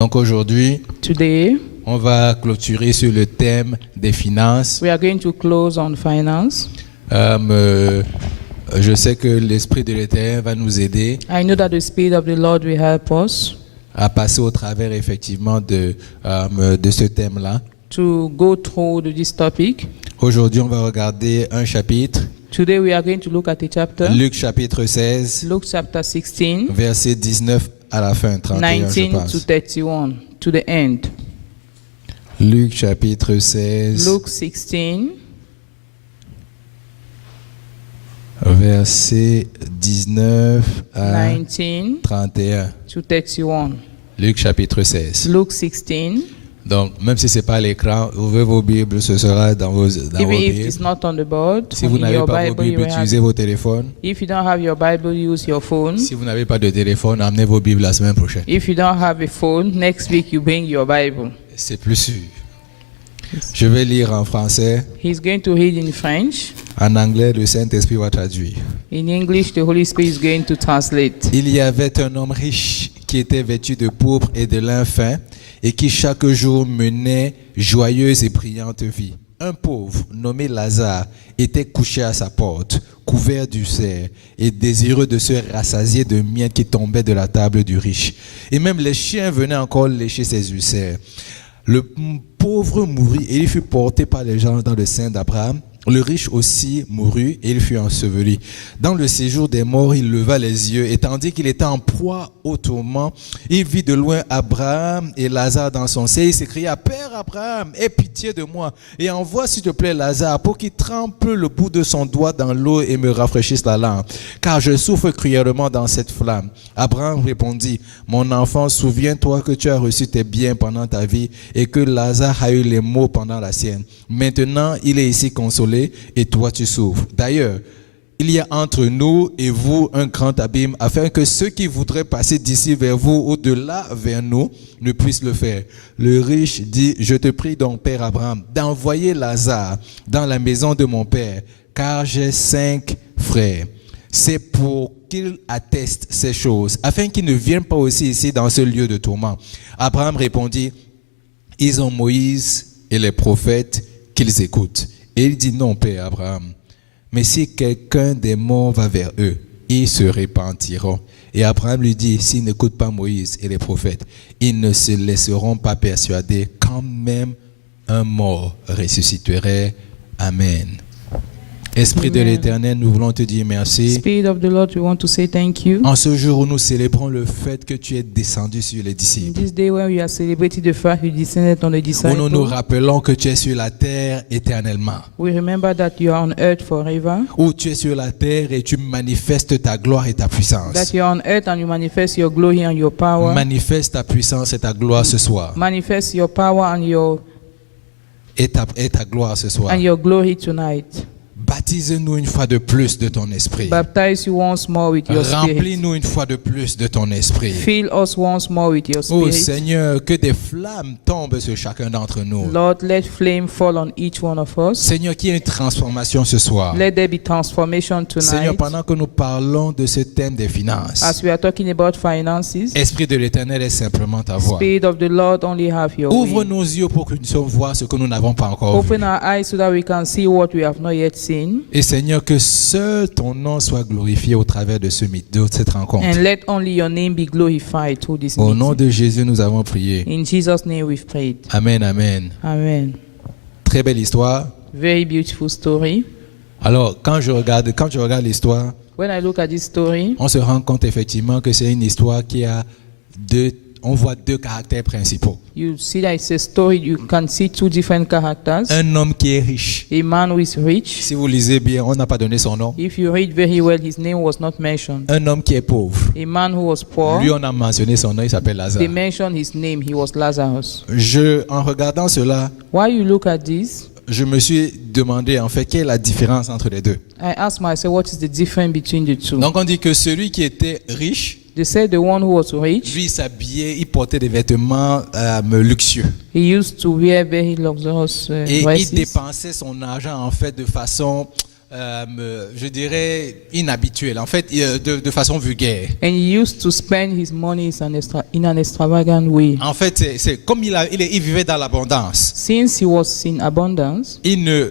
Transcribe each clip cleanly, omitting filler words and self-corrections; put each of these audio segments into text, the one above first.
Donc aujourd'hui, Today, on va clôturer sur le thème des finances. we are going to close on finance. Je sais que l'Esprit de l'Éternel va nous aider I know that the Spirit of the Lord will help us à passer au travers effectivement de ce thème-là. to go through this topic. Aujourd'hui, on va regarder un chapitre, Today we are going to look at a chapter, Luc chapitre 16, Luke chapter 16, verset 19 à la fin, 31 je 19 to pense. 31, to the end. Luc chapitre 16, Luke 16, verset 19 à 19 31. to 31. Luc chapitre 16. Luke 16, Donc, même si ce n'est pas à l'écran, ouvrez vos Bibles, ce sera dans vos even if Bibles. it's not on the board, Si vous in n'avez your pas vos Bible, you Bibles, will have. utilisez vos téléphones. If you don't have your Bible, use your phone. Si vous n'avez pas de téléphone, amenez vos Bibles la semaine prochaine. If you don't have a phone, next week you bring your Bible. C'est plus sûr. Je vais lire en français. He's going to read in French. En anglais, le Saint-Esprit va traduire. In English, the Holy Spirit is going to translate. Il y avait un homme riche qui était vêtu de pourpre et de lin fin et qui chaque jour menait joyeuse et brillante vie. Un pauvre nommé Lazare était couché à sa porte, couvert d'ulcères et désireux de se rassasier de miettes qui tombaient de la table du riche. Et même les chiens venaient encore lécher ses ulcères. Le pauvre mourut et il fut porté par les gens dans le sein d'Abraham. Le riche aussi mourut et il fut enseveli. Dans le séjour des morts, il leva les yeux et tandis qu'il était en proie au tourment, il vit de loin Abraham et Lazare dans son sein. Il s'écria: Père Abraham, aie pitié de moi et envoie s'il te plaît Lazare pour qu'il trempe le bout de son doigt dans l'eau et me rafraîchisse la langue, car je souffre cruellement dans cette flamme. Abraham répondit: Mon enfant, souviens-toi que tu as reçu tes biens pendant ta vie et que Lazare a eu les maux pendant la sienne. Maintenant, il est ici consolé et toi tu souffres. D'ailleurs, il y a entre nous et vous un grand abîme, afin que ceux qui voudraient passer d'ici vers vous ou de là vers nous ne puissent le faire. Le riche dit: Je te prie donc, Père Abraham, d'envoyer Lazare dans la maison de mon père, car j'ai 5 frères. C'est pour qu'il atteste ces choses, afin qu'ils ne viennent pas aussi ici dans ce lieu de tourment. Abraham répondit: Ils ont Moïse et les prophètes qu'ils écoutent. Et il dit: Non, Père Abraham, mais si quelqu'un des morts va vers eux, ils se repentiront. Et Abraham lui dit: S'ils n'écoutent pas Moïse et les prophètes, ils ne se laisseront pas persuader quand même un mort ressusciterait. Amen. Esprit de l'Éternel, nous voulons te dire merci. Spirit of the Lord, we want to say thank you. En ce jour où nous célébrons le fait que tu es descendu sur les In disciples, this day when we are celebrating the fact you descended on the où nous nous disciples, rappelons que tu es sur la terre éternellement, we remember that you are on earth forever, où tu es sur la terre et tu manifestes ta gloire et ta puissance. that you are on earth and you manifest your glory and your power. Manifeste ta puissance et ta gloire ce soir. Manifest your power and your Et ta gloire ce soir. glory tonight. Baptise-nous une fois de plus de ton esprit. Baptize you once more with your spirit. Remplis-nous une fois de plus de ton esprit. Fill us once more with your Oh spirit. Seigneur, que des flammes tombent sur chacun d'entre nous. Lord, let flame fall on each one of us. Seigneur, qu'il y ait une transformation ce soir. Let there be transformation Seigneur, tonight. pendant que nous parlons de ce thème des finances, As we are talking about finances, Esprit de l'Éternel est simplement ta voix. Spirit of the Lord only have your Ouvre way. nos yeux pour que nous puissions voir ce que nous n'avons pas encore vu. Open our eyes so that we can see what we have not yet seen. Et Seigneur, que seul ton nom soit glorifié au travers de cette rencontre. And let only your name be glorified through this Au nom meeting. de Jésus, nous avons prié. In Jesus' name we've prayed. Amen, amen. Amen. Très belle histoire. Very beautiful story. Alors, quand je regarde l'histoire, When I look at this story, on se rend compte effectivement que c'est une histoire qui a on voit 2 caractères principaux. you see that it's a story. You can see 2 different characters. Un homme qui est riche. A man who is rich. Si vous lisez bien, on n'a pas donné son nom. If you read very well, his name was not mentioned. Un homme qui est pauvre. A man who was poor. Lui, on a mentionné son nom, il s'appelle Lazare. They mentioned his name. He was Lazarus. En regardant cela, While you look at this, je me suis demandé en fait quelle est la différence entre les deux. I asked myself, what is the difference between the two? Donc on dit que celui qui était riche, They said the one who was rich, lui il s'habillait, il portait des vêtements luxueux. he used to wear very luxurious Et il dresses. dépensait son argent en fait de façon je dirais, inhabituelle, en fait, de façon vulgaire. And he used to spend his money in an extravagant way. En fait, c'est comme il vivait dans l'abondance. Since he was in abundance, Il ne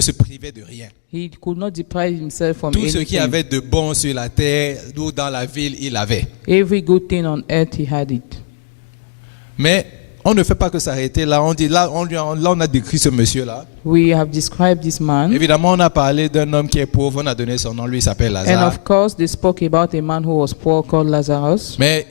se privait de rien. he could not deprive himself from Tout ce qui anything. avait de bon sur la terre ou dans la ville, il avait. Every good thing on earth, he had it. Mais on ne fait pas que s'arrêter là. On dit là, on a décrit ce monsieur-là. We have described this man. Évidemment, on a parlé d'un homme qui est pauvre. On a donné son nom. Lui, il s'appelle And Lazare. of course, they spoke about a man who was poor called Lazarus. Mais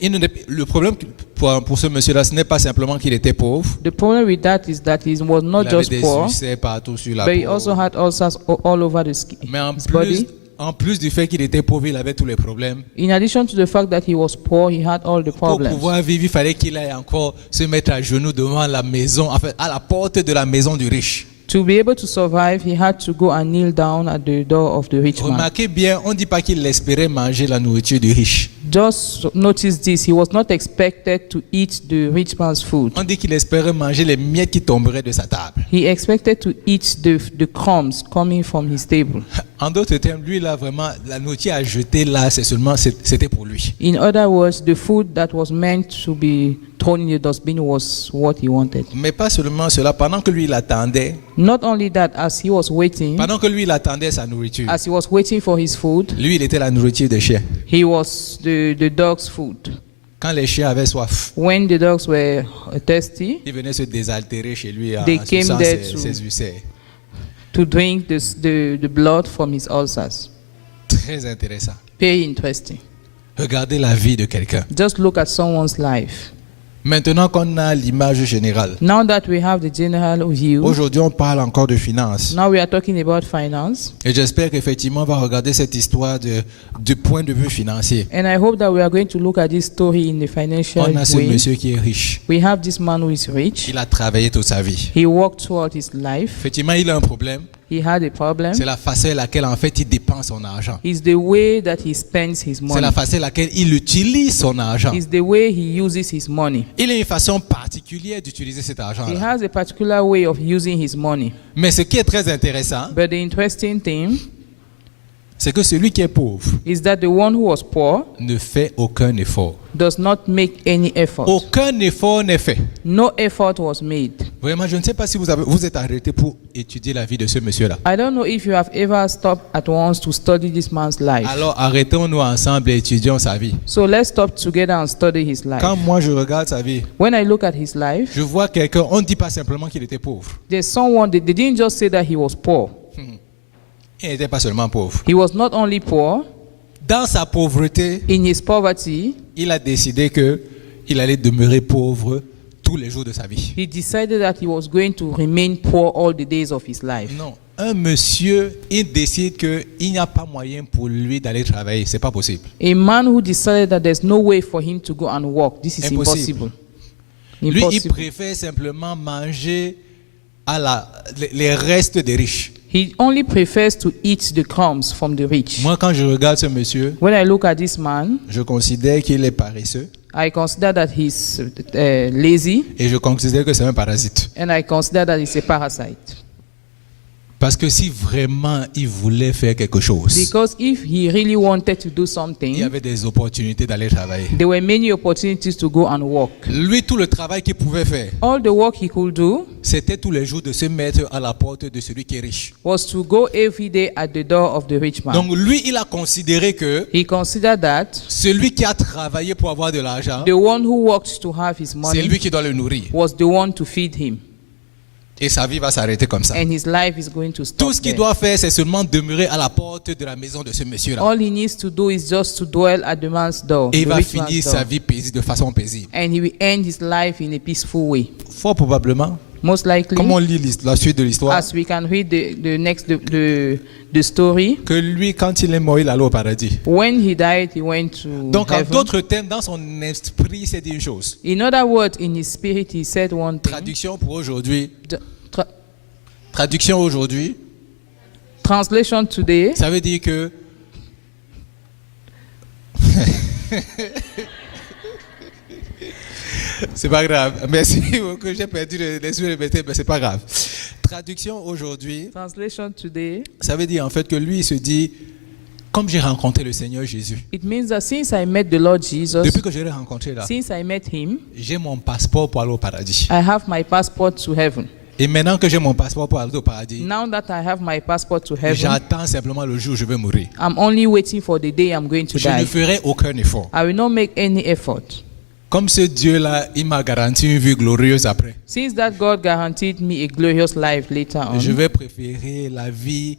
le problème pour ce monsieur-là, ce n'est pas simplement qu'il était pauvre. The problem with that is that he was not Il avait just des poor, ulcères partout sur la but he peau. also had ulcers all over the skin, Mais his body. en plus du fait qu'il était pauvre, il avait tous les problèmes. In addition to the fact that he was poor, he had all the Pour problems. pouvoir vivre, il fallait qu'il aille encore se mettre à genoux devant la maison, enfin, à la porte de la maison du riche. To be able to survive, he had to go and kneel down at the door of the rich man. Remarquez bien, on ne dit pas qu'il espérait manger la nourriture du riche. Just notice this, he was not expected to eat the rich man's food. On dit qu'il espérait manger les miettes qui tomberaient de sa table. He expected to eat the crumbs coming from his table. En d'autres termes, lui, là, vraiment, la nourriture à jeter là, c'était pour lui. In other words, the food that was meant to be thrown in the dustbin was what he wanted. Mais pas seulement cela, pendant que lui, il attendait, Not only that, as he was waiting, pendant que lui, il attendait sa nourriture, as he was waiting for his food, lui, il était la nourriture des chiens. he was the dog's food. Quand les chiens avaient soif, When the dogs were thirsty, ils venaient se désaltérer chez lui en They came suçant there ses ulcères. to drink the blood from his ulcers. Très intéressant. Very interesting. Regardez la vie de quelqu'un. Just look at someone's life. Maintenant qu'on a l'image générale, Now that we have the general view, aujourd'hui on parle encore de finances. now we are talking about finance. Et j'espère qu'effectivement on va regarder cette histoire du point de vue financier. And I hope that we are going to look at this story in the financial On a ce way. monsieur qui est riche. We have this man who is rich. Il a travaillé toute sa vie. He worked throughout his life. Effectivement, il a un problème. He had a problem. C'est la façon laquelle en fait il dépense son argent. It's the way that he spends his C'est money. la façon laquelle il utilise son argent. It's the way he uses his money. Il a une façon particulière d'utiliser cet He argent-là. has a particular way of using his money. Mais ce qui est très intéressant, But the interesting thing c'est que celui qui est pauvre is that the one who was poor ne fait aucun effort. does not make any effort. Aucun effort n'est fait. No effort was made. Vraiment, je ne sais pas si vous êtes arrêté pour étudier la vie de ce monsieur-là. I don't know if you have ever stopped at once to study this man's life. Alors arrêtons-nous ensemble et étudions sa vie. So let's stop together and study his life. Quand moi je regarde sa vie, When I look at his life, je vois quelqu'un, on ne dit pas simplement qu'il était pauvre. there's someone, they didn't just say that he was poor. Il n'était pas seulement pauvre. He was not only poor, Dans sa pauvreté, in his poverty, il a décidé qu'il allait demeurer pauvre tous les jours de sa vie. he decided that he was going to remain poor all the days of his life. Non, un monsieur, il décide qu'il n'y a pas moyen pour lui d'aller travailler. C'est pas possible. A man who decided that there's no way for him to go and work. This is Impossible. impossible. Lui, il Impossible. préfère simplement manger les restes des riches. He only prefers to eat the crumbs from the rich. Moi, quand je regarde ce monsieur, When I look at this man, je considère qu'il est paresseux I consider that he's lazy, et je considère que c'est un parasite. and I consider that he's a parasite. Parce que si vraiment il voulait faire quelque chose, Because if he really wanted to do il y something, avait des opportunités d'aller travailler. there were many opportunities to go and work. Lui, tout le travail qu'il pouvait faire, All the work he could do c'était tous les jours de se mettre à la porte de celui qui est riche. was to go every day at the door of the rich man. Donc lui, il a considéré que He considered that celui qui a travaillé pour avoir de l'argent, the one who worked to have his c'est money lui qui doit le nourrir. was the one to feed him. Et sa vie va s'arrêter comme ça. And his life is going to stop Tout ce qu'il there. doit faire, c'est seulement demeurer à la porte de la maison de ce monsieur-là. All he needs to do is just to dwell at the man's door, Et il the va rich finir man's sa door. vie paisible, de façon paisible. And he will end his life in a peaceful way. Fort probablement, Most likely, comme on lit la suite de l'histoire, as we can read the story, que lui, quand il est mort, il allait au paradis. when he died, he went to Donc, en heaven. d'autres termes, dans son esprit, il s'est dit une chose. In other words, in his spirit, he said one thing. Traduction pour aujourd'hui. Tra- Traduction aujourd'hui, translation today, ça veut dire que c'est pas grave. Merci beaucoup. J'ai perdu l'esprit de métier, mais c'est pas grave. Traduction aujourd'hui, Translation today, ça veut dire en fait que lui, il se dit, comme j'ai rencontré le Seigneur Jésus, it means that since I met the Lord Jesus, depuis que je l'ai rencontré là, since I met him, j'ai mon passeport pour aller au paradis. I have my passport to heaven. Et maintenant que j'ai mon passeport pour aller au paradis, Now that I have my passport to heaven, j'attends simplement le jour où je vais mourir. I'm only waiting for the day I'm going to Je ne die. ferai aucun effort. I will not make any effort. Comme ce Dieu-là, il m'a garanti une vie glorieuse après. Since that God guaranteed me a glorious life later Je on, vais préférer la vie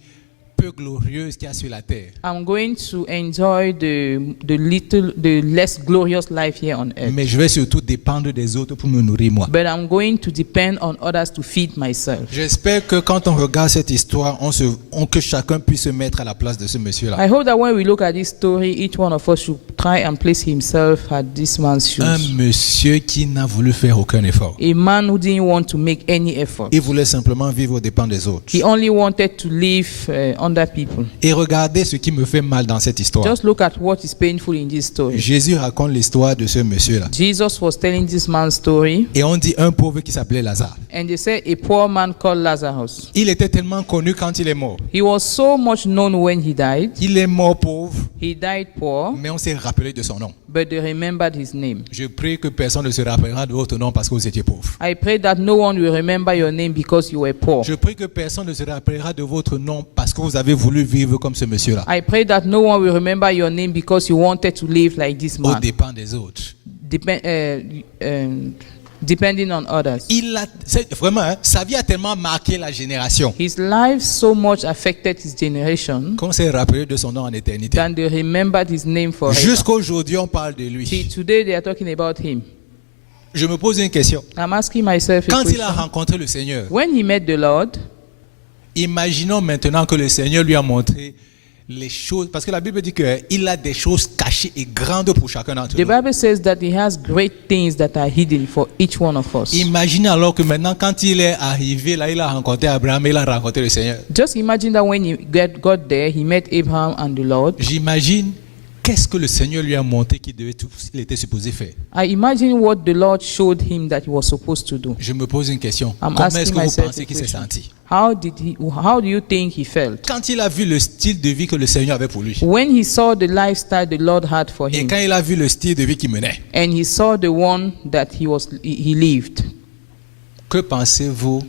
peu glorieuse qu'il y a sur la terre. I'm going to enjoy the less glorious life here on earth. Mais je vais surtout dépendre des autres pour me nourrir moi. But I'm going to depend on others to feed myself. J'espère que quand on regarde cette histoire, que chacun puisse se mettre à la place de ce monsieur-là. I hope that when we look at this story, each one of us should try and place himself at this man's Un shoes. monsieur qui n'a voulu faire aucun effort. A man who didn't want to make any effort. Il voulait simplement vivre aux dépens des autres. He only wanted to live under people. Et regardez ce qui me fait mal dans cette histoire. Just look at what is painful in this story. Jésus raconte l'histoire de ce monsieur-là. Jesus was telling this man's story, Et on dit un pauvre qui s'appelait Lazare. and they said a poor man called Lazarus. Il était tellement connu quand il est mort. He was so much known when he died. Il est mort pauvre, He died poor, mais on s'est rappelé de son nom. but they remembered his name. Je prie que personne ne se rappellera de votre nom parce que vous étiez pauvre. I pray that no one will remember your name because you were poor. Je prie que personne ne se rappellera de votre nom parce que vous avez voulu vivre comme ce monsieur-là, I pray that no one will remember your name because you wanted to live like this aux man, dépens des autres. depending on others. Vraiment, hein, sa vie a tellement marqué la génération His life so much affected his generation qu'on s'est rappelé de son nom en éternité. that they remembered his name forever. Jusqu'à aujourd'hui, on parle de See, lui. today they are talking about him. Je me pose une question. I'm asking myself a Quand il a question. rencontré le Seigneur, When he met the Lord, imaginons maintenant que le Seigneur lui a montré les choses, parce que la Bible dit qu'il a des choses cachées et grandes pour chacun d'entre the nous. Bible says that he has great things that are hidden for each one of us. Imaginez alors que maintenant, quand il est arrivé là, il a rencontré Abraham, il a rencontré le Seigneur. Just imagine that when he got there, he met Abraham and the Lord. J'imagine qu'est-ce que le Seigneur lui a montré qu'il était supposé faire. I imagine what the Lord showed him that he was supposed to do. Je me pose une question. I'm Comment est-ce asking que vous myself pensez a qu'il s'est question. senti? How do you think he felt? Quand il a vu le style de vie que le Seigneur avait pour lui, When he saw the lifestyle the Lord had for et him, quand il a vu le style de vie qu'il menait, and he saw the one that he lived, que pensez-vous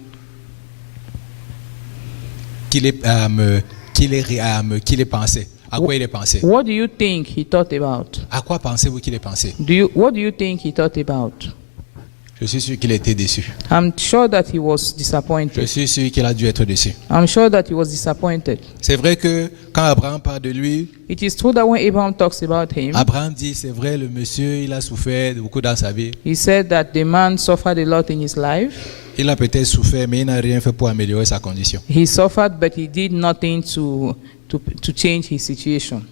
qu'il ait pensé? À quoi il est pensé? what do you think he thought about? À quoi pensez-vous qu'il ait pensé? What do you think he thought about? Je suis sûr qu'il était déçu. I'm sure that he was Je disappointed. suis sûr qu'il a dû être déçu. I'm sure that he was disappointed. C'est vrai que quand Abraham parle de lui, It is true that when Abraham talks about him, Abraham dit, c'est vrai, le monsieur, il a souffert beaucoup dans sa vie. he said that the man suffered a lot in his life. Il a peut-être souffert, mais il n'a rien fait pour améliorer sa condition. He suffered, but he did nothing to change his situation.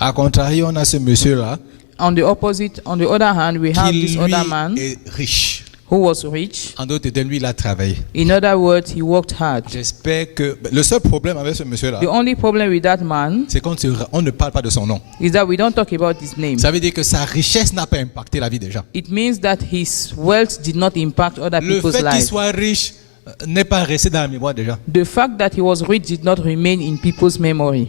A contrario, on a ce monsieur-là On the other hand, we have qui, this lui, other man est riche. who was rich. En d'autres termes, lui, il a travaillé. In other words, he worked hard. J'espère que... Le seul problème avec ce monsieur-là, The only problem with that man c'est qu'on ne parle pas de son nom. is that we don't talk about his name. Ça veut dire que sa richesse n'a pas impacté la vie des gens. It means that his wealth did not impact other Le people's fait qu'il lives. soit riche n'est pas resté dans la mémoire des gens. The fact that he was rich did not remain in people's memory.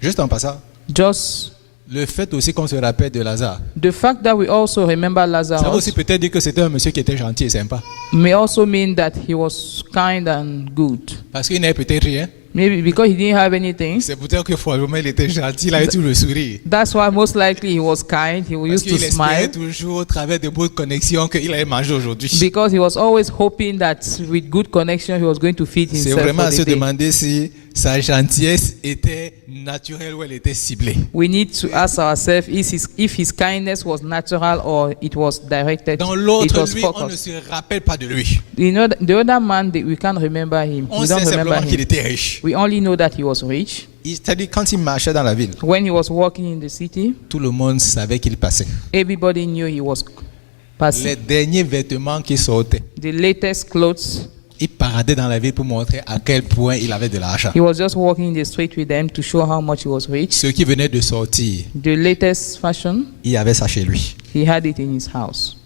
Juste en passant, Just le fait aussi qu'on se rappelle de Lazare, the fact that we also remember ça veut Lazarus aussi peut-être dire que c'était un monsieur qui était gentil et sympa. may also mean that he was kind and good. Parce qu'il n'avait peut-être rien. Maybe because he didn't have anything. C'est peut-être que probablement il était gentil, il avait tout le sourire. That's why most likely he was kind. He Parce used to qu'il espérait smile toujours au travers de bonnes connexions qu'il allait manger aujourd'hui. because he was always hoping that with good connection he was going to feed C'est himself vraiment for à se the day. demander si sa gentillesse était naturelle ou elle était ciblée. We need to ask ourselves if his kindness was natural or it was directed. Dans It l'autre, was lui, on ne focused. se rappelle pas de lui. You know, the other man, we can't remember him. On We don't sait remember simplement qu'il him. était riche. We only know that he was rich. C'est-à-dire quand il marchait dans la ville, When he was walking in the city, tout le monde savait qu'il passait. everybody knew he was passing. Les derniers vêtements qui sortaient, The latest clothes, il paradait dans la ville pour montrer à quel point il avait de l'argent. he was just walking in the street with them to show how much he was rich. Ceux qui venaient de sortir, The latest fashion, il avait ça chez lui. he had it in his house.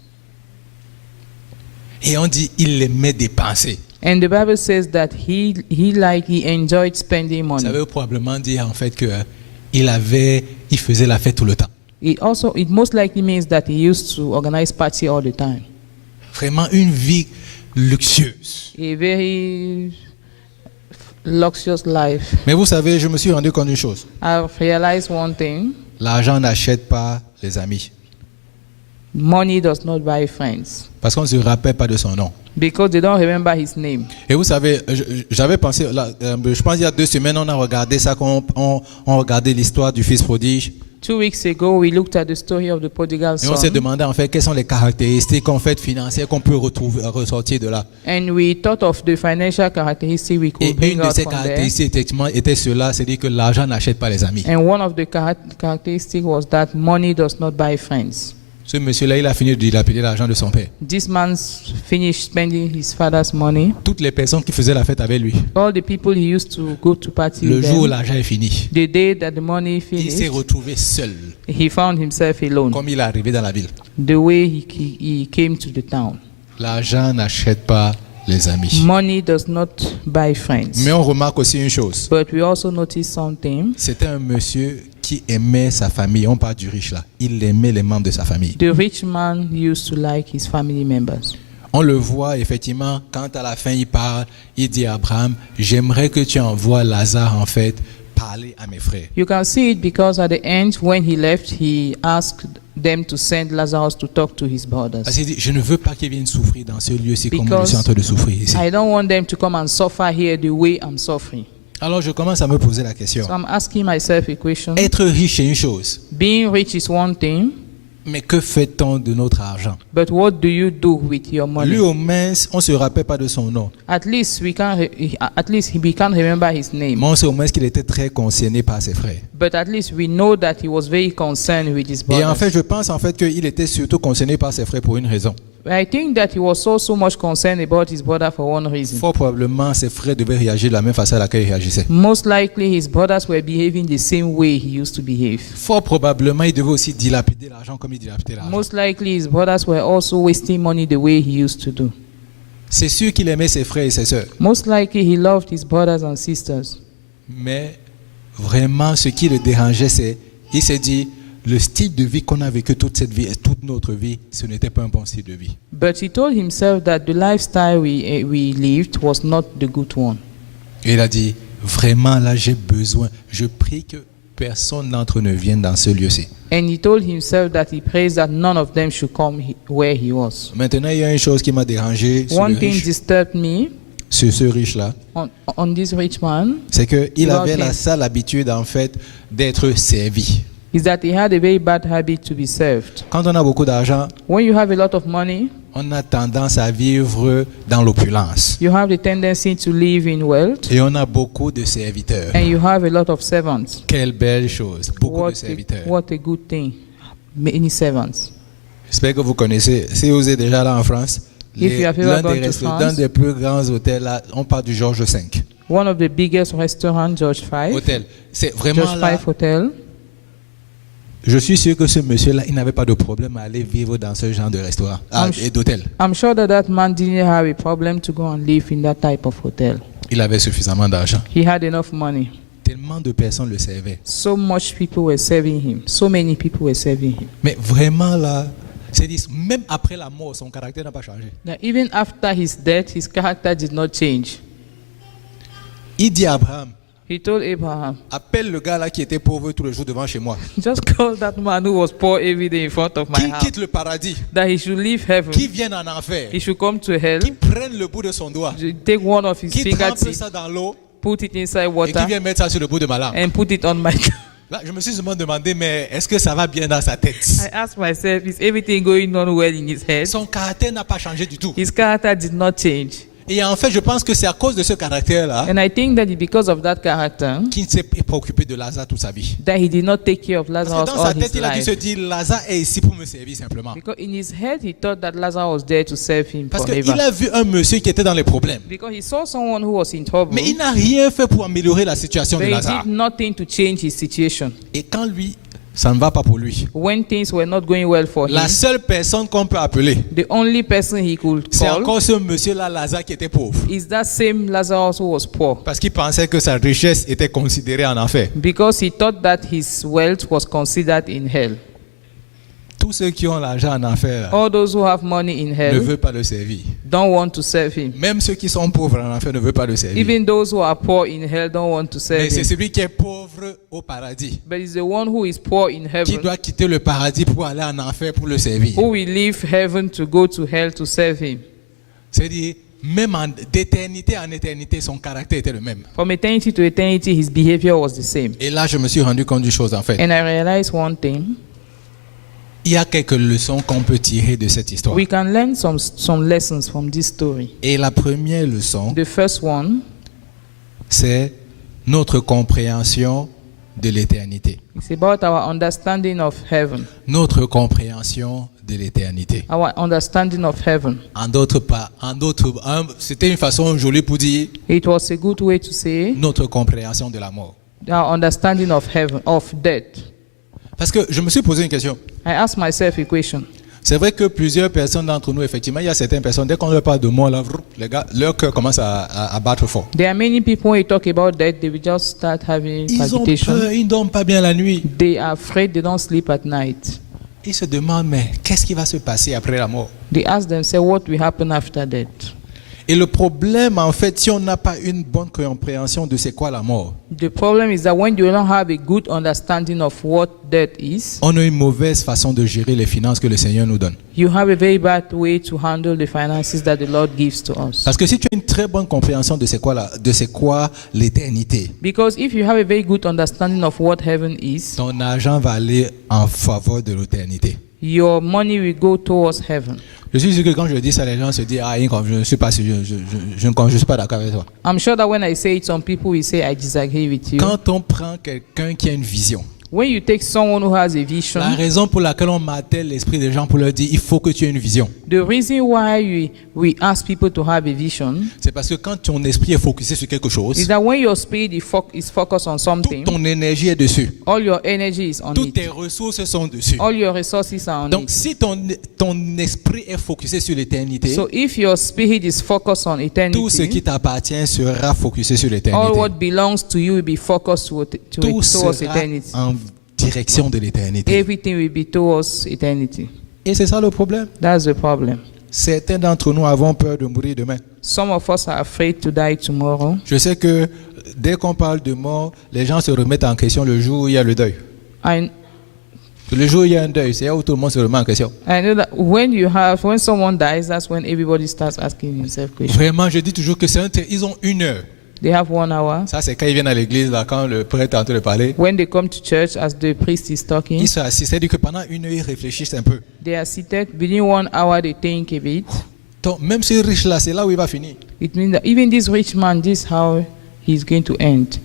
Et on dit il aimait dépenser. And the Bible says that he enjoyed spending money. Ça veut probablement dire en fait que il faisait la fête tout le temps. It most likely means that he used to organize party all the time. Vraiment une vie luxueuse. A very luxurious life. Mais vous savez, je me suis rendu compte d'une chose. I've realized one thing. L'argent n'achète pas les amis. Money does not buy friends. Parce qu'on ne se rappelle pas de son nom. Because they don't remember his name. Et vous savez, j'avais pensé, je pense il y a 2 semaines, on a regardé ça, on regardait l'histoire du fils prodige. 2 weeks ago, we looked at the story of the prodigal Et on s'est son. demandé en fait quelles sont les caractéristiques en fait financières qu'on peut ressortir de là. And we thought of the financial characteristics we Et could une bring de out ces from there. caractéristiques effectivement était cela, c'est-à-dire que l'argent n'achète pas les amis. And one of the characteristics was that money does not buy friends. Ce monsieur-là, il a fini de dilapider l'argent de son père. This man finished spending his father's money. Toutes les personnes qui faisaient la fête avec lui, All the people he used to go to party le with jour où them, l'argent est fini, the day that the money il s'est finished, retrouvé seul, he found himself alone. comme il est arrivé dans la ville. The way he came to the town. L'argent n'achète pas les amis. Money does not buy friends. Mais on remarque aussi une chose. But we also notice something. C'était un monsieur qui aimait sa famille. On parle du riche là. Il aimait les membres de sa famille. The rich man used to like his family members. On le voit effectivement quand à la fin il parle, il dit à Abraham, j'aimerais que tu envoies Lazare en fait parler à mes frères. You can see it because at the end, when he left, he asked them to send Lazarus to talk to his brothers. Parce qu'il dit, je ne veux pas qu'ils viennent souffrir dans ce lieu-ci comme je Because suis en train de souffrir ici. I don't want them to come and suffer here the way I'm suffering. Alors je commence à me poser la question. So I'm asking myself a question. Être riche c'est une chose, Being rich is one thing, mais que fait-on de notre argent? but what do you do with your money? Lui au moins, on ne se rappelle pas de son nom. At least we can remember his name. Mais on sait au moins qu'il était très concerné par ses frères. But at least we know that he was very concerned with his Et brothers. en fait, je pense en fait qu'il était surtout concerné par ses frères pour une raison. I think that he was so much concerned about his brother for one reason. Fort probablement, ses frères devaient réagir de la même façon à laquelle il réagissait. Most likely his brothers were behaving the same way he used to behave. Fort probablement, il devait aussi dilapider l'argent comme il dilapidait l'argent. Most likely his brothers were also wasting money the way he used to do. C'est sûr qu'il aimait ses frères et ses sœurs. Most likely he loved his brothers and sisters. Mais vraiment, ce qui le dérangeait, c'est il s'est dit, le style de vie qu'on a vécu toute notre vie, ce n'était pas un bon style de vie. But he told himself that the lifestyle we lived was not the good one. Et il a dit, vraiment là j'ai besoin, je prie que personne d'entre eux ne vienne dans ce lieu-ci. And he told himself that he prays that none of them should come where he was. Maintenant, il y a une chose qui m'a dérangé sur One le thing riche, disturbed me sur ce riche-là, on this rich man c'est qu'il avait Okay. la sale habitude en fait d'être servi. is that he had a very bad habit to be served. Quand on a beaucoup d'argent, When you have a lot of money, on a tendance à vivre dans l'opulence. you have the tendency to live in wealth, Et on a beaucoup de serviteurs. and you have a lot of servants. Quelle belle chose, beaucoup de serviteurs. What a good thing. Many servants. J'espère que vous connaissez, si vous êtes déjà là en France, If you have ever gone to France. l'un des plus grands hôtels, là, on parle du Georges V. One of the biggest restaurants, George V. Hôtel. C'est vraiment George là, V Hotel. je suis sûr que ce monsieur-là, il n'avait pas de problème à aller vivre dans ce genre de restaurant et d'hôtel. I'm sure that man didn't have a problem to go and live in that type of hotel. Il avait suffisamment d'argent. He had enough money. Tellement de personnes le servaient. So much people were serving him. So many people were serving him. Mais vraiment là, c'est-à-dire, même après la mort, son caractère n'a pas changé. Now, even after his death, his character did not change. Il dit à Abraham, He told Abraham, appelle le gars là qui était pauvre tous les jours devant chez moi. just call that man who was poor every day in front of my Qui house, quitte le paradis, that he should leave heaven, qui vienne en enfer, he should come to hell, qui prenne le bout de son doigt, take one of his qui trempe fingertips, ça dans l'eau put it inside et qui water, vient mettre ça sur le bout de ma langue. and put it on my Là, je me suis seulement demandé, mais est-ce que ça va bien dans sa tête? I asked myself, is everything going on well in his head? Son caractère n'a pas changé du tout. His character did not change. Et en fait, je pense que c'est à cause de ce caractère-là And I think that because of that character, qu'il ne s'est pas préoccupé de Lazare toute sa vie. that he did not take care of Parce Lazarus que dans sa all tête, his il a dû se life. dire, Lazare est ici pour me servir simplement. Because in his head, he thought that Lazarus was there to serve him Parce forever. qu'il a vu un monsieur qui était dans les problèmes. Because he saw someone who was in trouble, Mais il n'a rien fait pour améliorer la situation de but he Lazare. did nothing to change his situation. Et quand lui, ça ne va pas pour lui. when things were not going well for La him, seule personne qu'on peut appeler, the only person he could c'est call encore ce monsieur-là, Lazare, qui était pauvre. is that same Lazarus who was poor, Parce qu'il pensait que sa richesse était considérée en enfer. because he thought that his wealth was considered in hell. Tous ceux qui ont l'argent en enfer là, All those who have money in ne hell veulent pas le servir. don't want to serve him. Même ceux qui sont pauvres en enfer ne veulent pas le servir. Even those who are poor in hell don't want to Mais serve c'est him. celui qui est pauvre au paradis But it's the one who is poor in qui heaven doit quitter le paradis pour aller en enfer pour le servir. who will leave heaven to go to hell to serve him. C'est-à-dire, même d'éternité en éternité, son caractère était le même. From eternity to eternity, his behavior was the same. Et là, je me suis rendu compte d'une chose en fait. And I realized one thing. Il y a quelques leçons qu'on peut tirer de cette histoire. We can learn some lessons from this story. Et la première leçon, The first one c'est notre compréhension de l'éternité. is about our understanding of heaven. Notre compréhension de l'éternité. Our understanding of heaven. C'était une façon jolie pour dire It was a good way to say notre compréhension de la mort. our understanding of heaven, of death. Parce que je me suis posé une question. I asked myself a question. C'est vrai que plusieurs personnes d'entre nous, effectivement, il y a certaines personnes, dès qu'on leur parle de mort, là, les gars, leur cœur commence à battre fort. There are many people, when you talk about death, they will just start having Ils ont palpitation. peur, ils ne dorment pas bien la nuit. They are afraid, they don't sleep at night. Ils se demandent, mais qu'est-ce qui va se passer après la mort? They ask themselves, what will happen after death? Et le problème, en fait, si on n'a pas une bonne compréhension de c'est quoi la mort, The problem is that when you don't have a good understanding of what death is, on a une mauvaise façon de gérer les finances que le Seigneur nous donne. you have a very bad way to handle the finances that the Lord gives to us. Parce que si tu as une très bonne compréhension de c'est quoi l'éternité, Because if you have a very good understanding of what heaven is, ton argent va aller en faveur de l'éternité. your money will go towards heaven. Je suis sûr que quand je dis ça, les gens se disent, je ne suis pas, je suis pas d'accord avec toi. I'm sure that when I say it, some people will say, I disagree with you. Quand on prend quelqu'un qui a une vision, When you take someone who has a la vision, raison pour laquelle on martèle l'esprit des gens pour leur dire, il faut que tu aies une vision, the reason why we ask people to have a vision c'est parce que quand ton esprit est focusé sur quelque is chose, that when your spirit is focused on toute something, ton énergie est dessus, all your energy is on toutes it. tes ressources sont dessus. All your resources are on Donc it. si ton esprit est focusé sur l'éternité, So if your spirit is focused on tout ce qui eternity, t'appartient sera focusé sur all l'éternité. what belongs to you will be focused Tout towards sera eternity. en direction de l'éternité. Everything will be towards eternity. Et c'est ça le problème. That's the problem. Certains d'entre nous avons peur de mourir demain. Some of us are afraid to die tomorrow. Je sais que dès qu'on parle de mort, les gens se remettent en question le jour où il y a le deuil. I Le jour où il y a un deuil, c'est là où tout le monde se remet en question. know that when someone dies, that's when everybody starts asking himself questions. Vraiment, je dis toujours que ils ont 1 heure. They have 1 hour. Ça, c'est quand ils viennent à l'église, là, quand le prêtre est en train de parler. When they come to church, as the priest is talking, Ils sont assis. C'est-à-dire que pendant 1 heure, ils réfléchissent un peu. they are seated. Within 1 hour, they think a bit. Donc, même ce riche-là, c'est là où il va finir. It means that even this rich man, this is how he's going to end.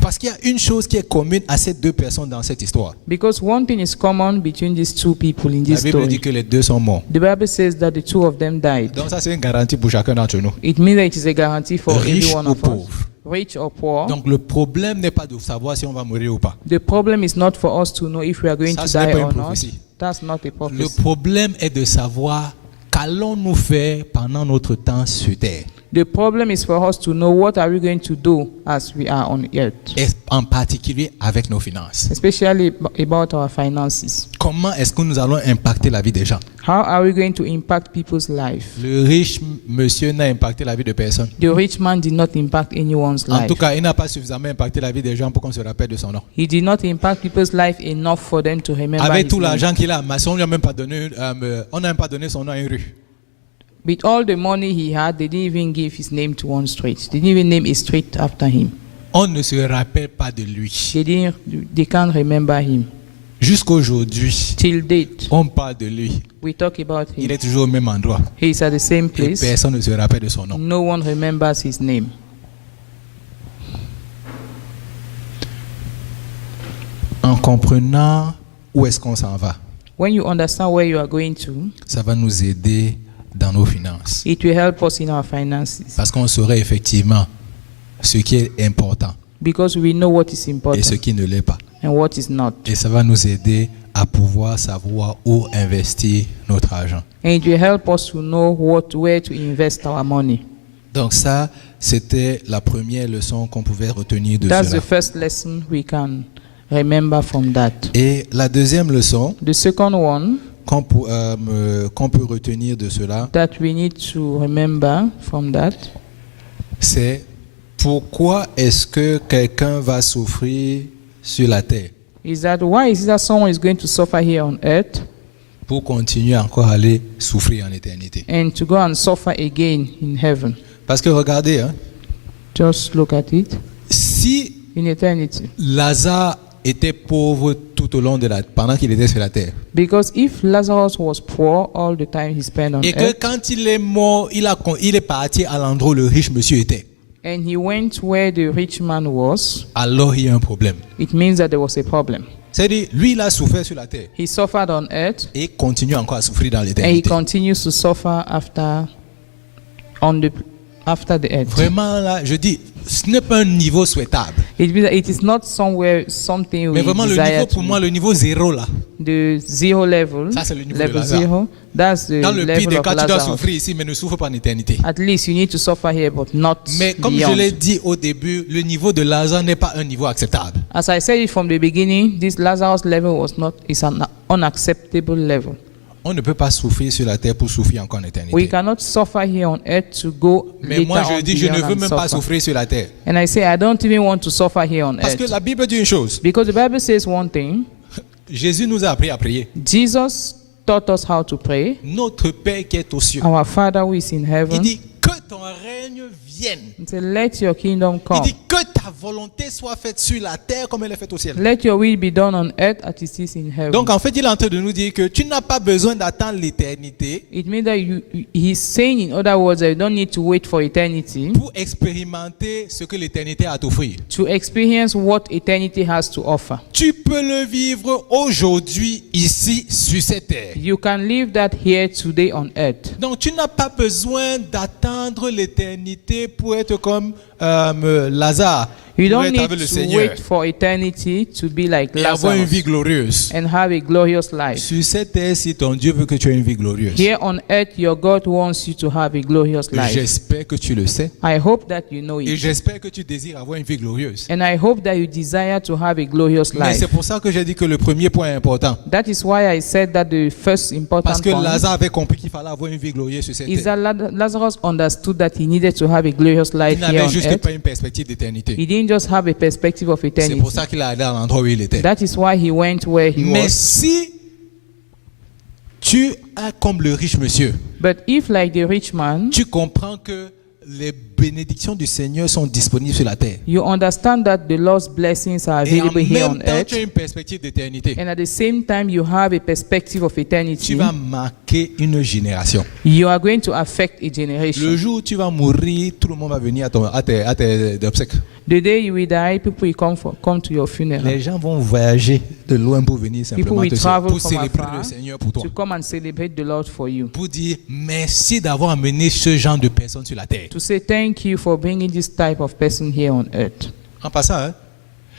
Parce qu'il y a une chose qui est commune à ces deux personnes dans cette histoire. Because one thing is common between these two people in La this Bible dit story. que les deux sont morts. The Bible says that the two of them died. Donc ça, c'est une garantie pour chacun d'entre nous. It means that it is a guarantee for every Riche one ou of us, pauvre. rich or poor. Donc le problème n'est pas de savoir si on va mourir ou pas. The problem is not for us to know if we are going Ça, to ce n'est die pas or une not. prophétie. That's not a Le prophecy. problème est de savoir qu'allons-nous faire pendant notre temps sur terre. The problem is for us to know what are we going to do as we are on earth, Et en particulier avec nos finances. especially about our finances. Comment est-ce que nous allons impacter la vie des gens? How are we going to impact people's life? Le riche monsieur n'a impacté la vie de personne. The rich man did not impact anyone's En life. tout cas, il n'a pas suffisamment impacté la vie des gens pour qu'on se rappelle de son nom. He did not impact people's life enough for them to remember Avec his tout name. l'argent qu'il a amassé, on n'a même pas donné, on n'a même pas donné son nom à une rue. With all the money he had, they didn't even give his name to one street. They didn't even name a street after him. On ne se rappelle pas de lui. They can't remember him. Jusqu'aujourd'hui, Till date, on parle de lui. we talk about Il him. est toujours au même endroit. He is at the same Et place. personne ne se rappelle de son nom. No one remembers his name. En comprenant où est-ce qu'on s'en va, When you understand where you are going to, ça va nous aider dans nos finances. it will help us in our finances. Parce qu'on saurait effectivement ce qui est important Because we know what is et ce important qui ne l'est pas. and what is not. Et ça va nous aider à pouvoir savoir où investir notre argent. And it will help us to know where to invest our money. Donc ça, c'était la première leçon qu'on pouvait retenir de That's cela. the first lesson we can remember from that. Et la deuxième leçon The second one qu'on peut retenir de cela, that we need to remember from that c'est pourquoi est-ce que quelqu'un va souffrir sur la terre is that why is it that someone is going to suffer here on earth pour continuer encore à aller souffrir en éternité. and to go and suffer again in heaven? Parce que regardez, Just look at it. si In eternity. Lazare était pauvre tout au long pendant qu'il était sur la terre, Because if Lazarus was poor all the time he spent on et que earth, quand il est mort, il est parti à l'endroit où le riche monsieur était, and he went where the rich man was, alors il y a un problème. it means that there was a problem. C'est-à-dire, lui, il a souffert sur la terre He suffered on earth, et il continue encore à souffrir dans and he l'éternité. continues to suffer after the earth. Vraiment, là, je dis, ce n'est pas un niveau souhaitable. It is not something we Mais vraiment, le desire niveau, pour to moi, le niveau 0, là, the zero level. ça, c'est le niveau de Level Lazare. zero. That's the Dans le pire level des of cas, tu dois Lazarus. souffrir ici, mais ne souffre pas en éternité. At least you need to suffer here, but not Mais comme je beyond. l'ai dit au début, le niveau de Lazare n'est pas un niveau acceptable. As I said it from the beginning, this Lazarus level is an unacceptable level. On ne peut pas souffrir sur la terre pour souffrir encore en éternité. We cannot suffer here on earth to go Mais later moi, je on dis, je ne beyond veux and même pas suffer. souffrir sur la terre. And I say I don't even want to suffer here on Parce que earth. la Bible dit une chose. Because the Bible says one thing. Jésus nous a appris à prier. Jesus taught us how to pray. Notre Père qui est aux cieux. Our Father who is in Il heaven. dit que ton règne vienne. He said, let your kingdom Il come. dit que ta volonté soit faite sur la terre comme elle est faite au ciel. Let your will be done on earth as it is in heaven. Donc en fait, il est en train de nous dire que tu n'as pas besoin d'attendre l'éternité It means that he's saying, in other words, that you don't need to wait for eternity pour expérimenter ce que l'éternité a à t'offrir. to experience what eternity has to offer. Tu peux le vivre aujourd'hui, ici, sur cette terre. You can live that here today on earth. Donc tu n'as pas besoin d'attendre l'éternité pour être comme Lazare, You pour don't être need avec le to Seigneur wait for eternity to be like et avoir une vie Lazarus glorieuse. and have a glorious life. Sur cette terre, si ton Dieu veut que tu aies une vie glorieuse, Here on earth, your God wants you to have a glorious life. j'espère que tu le sais I hope that you know et it. j'espère que tu désires avoir une vie glorieuse. And I hope that you desire to have a glorious Mais c'est life. pour ça que j'ai dit que le premier point est important. That is why I said that the first Parce important que point Lazare avait compris qu'il fallait avoir une vie glorieuse sur cette is terre. that Lazarus understood that he needed to have a glorious Il life here n'avait on juste earth. pas une perspective d'éternité. He didn't just have a perspective of C'est eternity. pour ça qu'il a allé à l'endroit où il était. That is why he went where he Mais was. si tu es comme le riche monsieur, But if, like the rich man, tu comprends que les bénédictions du Seigneur sont disponibles sur la terre. you understand that the Lord's blessings are Et en available here on même temps, earth, tu as une perspective d'éternité. and at the same time you have a perspective of Tu eternity, vas marquer une génération. you are going to affect a Le generation. jour où tu vas mourir, tout le monde va venir à tes obsèques. The day you will die, people will come to your funeral. Les gens vont voyager de loin pour venir People simplement will travel pour from célébrer afar le Seigneur pour toi. to come and celebrate the Lord for you. Pour dire merci d'avoir amené ce genre de personnes sur la terre. To say thank you for bringing this type of person here on earth. En passant, hein,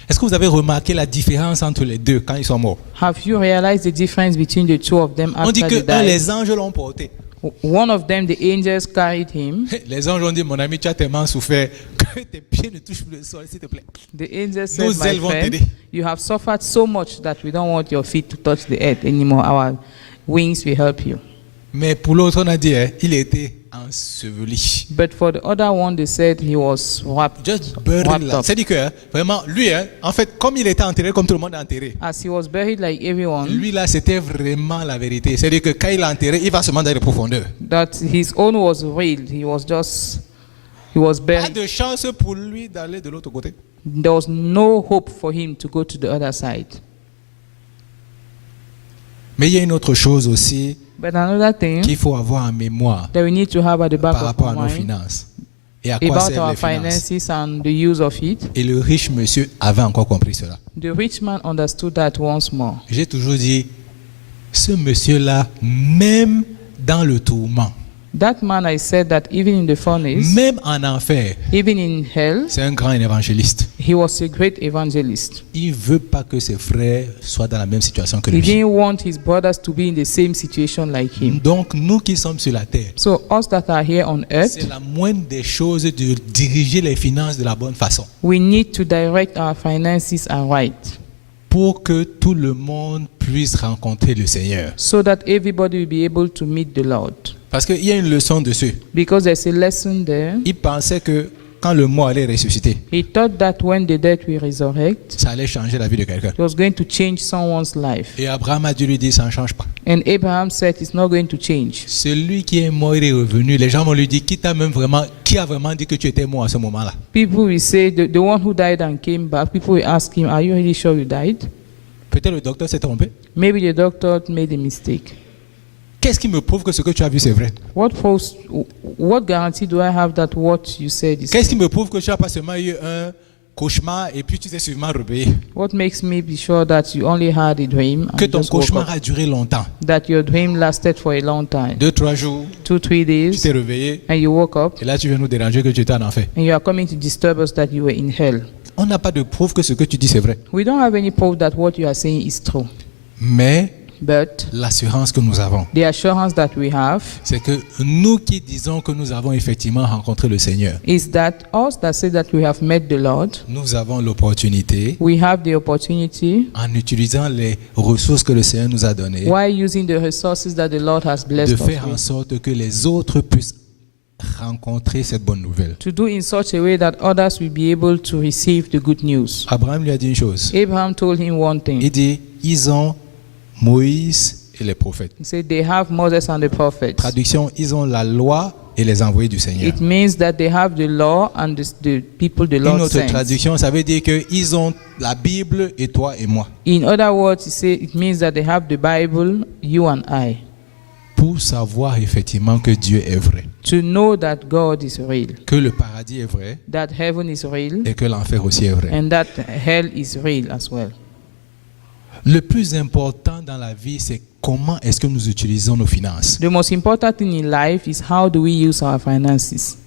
est-ce que vous avez remarqué la différence entre les deux quand ils sont morts? Have you realized the difference between the two of them On dit after que they died? les anges l'ont porté. One of them, the angels carried him. Les anges ont dit, mon ami, tu as tellement souffert que tes pieds ne touchent plus le sol, s'il te plaît. The angels said, Nos my ailes vont friend, t'aider. you have suffered so much that we don't want your feet to touch the earth anymore. Our wings will help you. Mais pour l'autre, on a dit, hein, il était enseveli. But for the other one, they said he was wrapped Just buried up. là. C'est-à-dire que, hein, vraiment, lui, hein, en fait, comme il était enterré, comme tout le monde est enterré, As he was buried like everyone, lui là, c'était vraiment la vérité. C'est-à-dire que quand il est enterré, il va seulement dans les profondeurs. that his own was real. He was Pas buried. de chance pour lui d'aller de l'autre côté. There was no hope for him to go to the other side. Mais il y a une autre chose aussi But another thing qu'il faut avoir en mémoire that we need to have at the back par of rapport à our nos mind finances. Et à quoi about servent our les finances. finances and the use of it. Et le riche monsieur avait encore compris cela. The rich man understood that once more. J'ai toujours dit, ce monsieur-là, même dans le tourment, That man, I said that even in the furnace, Même en enfer, even in hell, c'est un grand évangéliste. he was a great evangelist. Il ne veut pas que ses frères soient dans la même situation que He lui. didn't want his brothers to be in the same situation like him. Donc, nous qui sommes sur la terre, So us that are here on earth, c'est la moindre des choses de diriger les finances de la bonne façon we need to direct our finances aright pour que tout le monde puisse rencontrer le Seigneur. so that everybody will be able to meet the Lord. Parce qu'il y a une leçon dessus. Because there's a lesson there. Il pensait que quand le mort allait ressusciter, He thought that when the dead will resurrect, ça allait changer la vie de quelqu'un. it was going to change someone's life. Et Abraham a dû lui dire, ça ne change pas. And Abraham said it's not going to change. Celui qui est mort est revenu. Les gens vont lui dire, qui a vraiment dit que tu étais mort à ce moment-là? People will say, the one who died and came back, people will ask him, are you really sure you died? Peut-être le docteur s'est trompé. Maybe the doctor made a mistake. Qu'est-ce qui me prouve que ce que tu as vu, c'est vrai? What guarantee do I have that what you said is Qu'est-ce qui true? me prouve que tu n'as pas seulement eu un cauchemar et puis tu t'es sûrement réveillé? What makes me be sure that you only had a dream Que and ton just woke cauchemar up? a duré longtemps. That your dream lasted for a long time, 2-3 jours, 2-3 tu days, t'es réveillé and you woke up et là tu viens nous déranger que tu étais en enfer. and you are coming to disturb us that you were in hell. On n'a pas de preuve que ce que tu dis c'est vrai. We don't have any proof that what you are saying is true. Mais But l'assurance que nous avons, the assurance that we have c'est que nous qui disons que nous avons effectivement rencontré le Seigneur, is that us that say that we have met the Lord, nous avons l'opportunité, we have the opportunity, en utilisant les ressources que le Seigneur nous a données, while using the resources that the Lord has de blessed us faire en with, sorte que les autres puissent rencontrer cette bonne nouvelle. to do in such a way that others will be able to receive the good news. Abraham lui a dit une chose. Abraham told him one thing. Il dit, ils ont Moïse et les prophètes. He said they have Moses and the prophets. Traduction, ils ont la loi et les envoyés du Seigneur. It means that they have the law and the people the Une Lord autre sends. traduction, ça veut dire qu'ils ont la Bible et toi et moi. In other words, it means that they have the Bible, you and I, Pour savoir effectivement que Dieu est vrai, to know that God is real, que le paradis est vrai that heaven is real, et que l'enfer aussi est vrai. and that hell is real as well. Le plus important dans la vie, c'est comment est-ce que nous utilisons nos finances. The most important thing in life is how do we use our finances.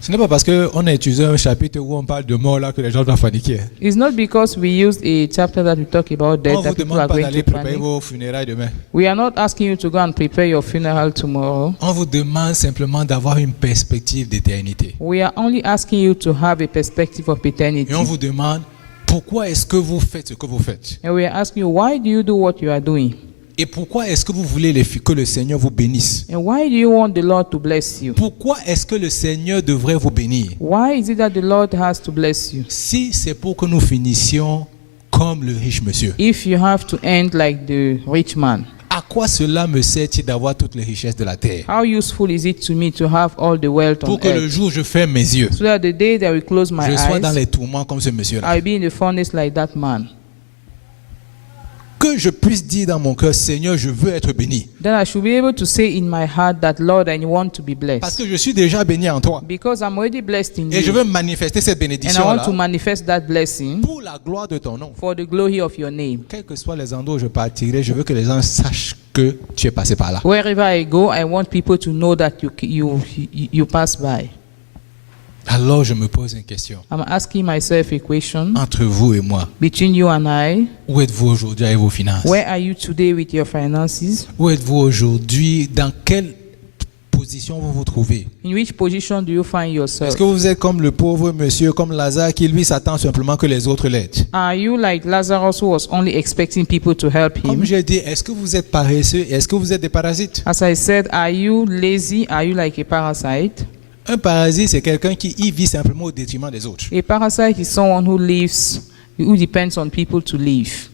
Ce n'est pas parce qu'on a utilisé un chapitre où on parle de mort là que les gens doivent paniquer. It's not because we used a chapter that we talk about On death ne vous that people demande are pas going d'aller to préparer panic. vos funérailles demain. We are not asking you to go and prepare your funeral tomorrow. On vous demande simplement d'avoir une perspective d'éternité. We are only asking you to have a perspective of eternity. Et on vous demande pourquoi est-ce que vous faites ce que vous faites. And we are asking you, why do you do what you are doing? Et pourquoi est-ce que vous voulez que le Seigneur vous bénisse. And why do you want the Lord to bless you? Pourquoi est-ce que le Seigneur devrait vous bénir. Why is it that the Lord has to bless you? Si c'est pour que nous finissions comme le riche monsieur. If you have to end like the rich man, À quoi cela me sert-il d'avoir toutes les richesses de la terre? how useful is it to me to have all the wealth on Pour que le earth? jour où je ferme mes yeux, So that the day that we close my je sois dans eyes, les tourments comme ce monsieur-là. I'll be in the furnace like that man. Que je puisse dire dans mon cœur, Seigneur, je veux être béni. Then I should be able to say in my heart that, Lord, I want to be Parce blessed. que je suis déjà béni en toi. Because I'm already blessed in Et je you. veux manifester cette And I want bénédiction-là to manifest that blessing pour la gloire de ton nom. for the glory of your name. Quels que soient les endroits où je partirai, je veux que les gens sachent que tu es passé par là. Wherever I go, I want people to know that you pass by. Alors je me pose une question. I'm asking myself a question. Entre vous et moi, Between you and I, où êtes-vous aujourd'hui avec vos finances? where are you today with your finances? Où êtes-vous aujourd'hui? Dans quelle position vous vous trouvez? In which position do you find yourself? Est-ce que vous êtes comme le pauvre monsieur, comme Lazare, qui lui s'attend simplement que les autres l'aident? Are you like Lazarus who was only expecting people to help Comme him? j'ai dit, est-ce que vous êtes paresseux? Est-ce que vous êtes des parasites? As I said, are you lazy? Are you like a parasite? Un parasite, c'est quelqu'un qui y vit simplement au détriment des autres. A parasite is someone who depends on people to live.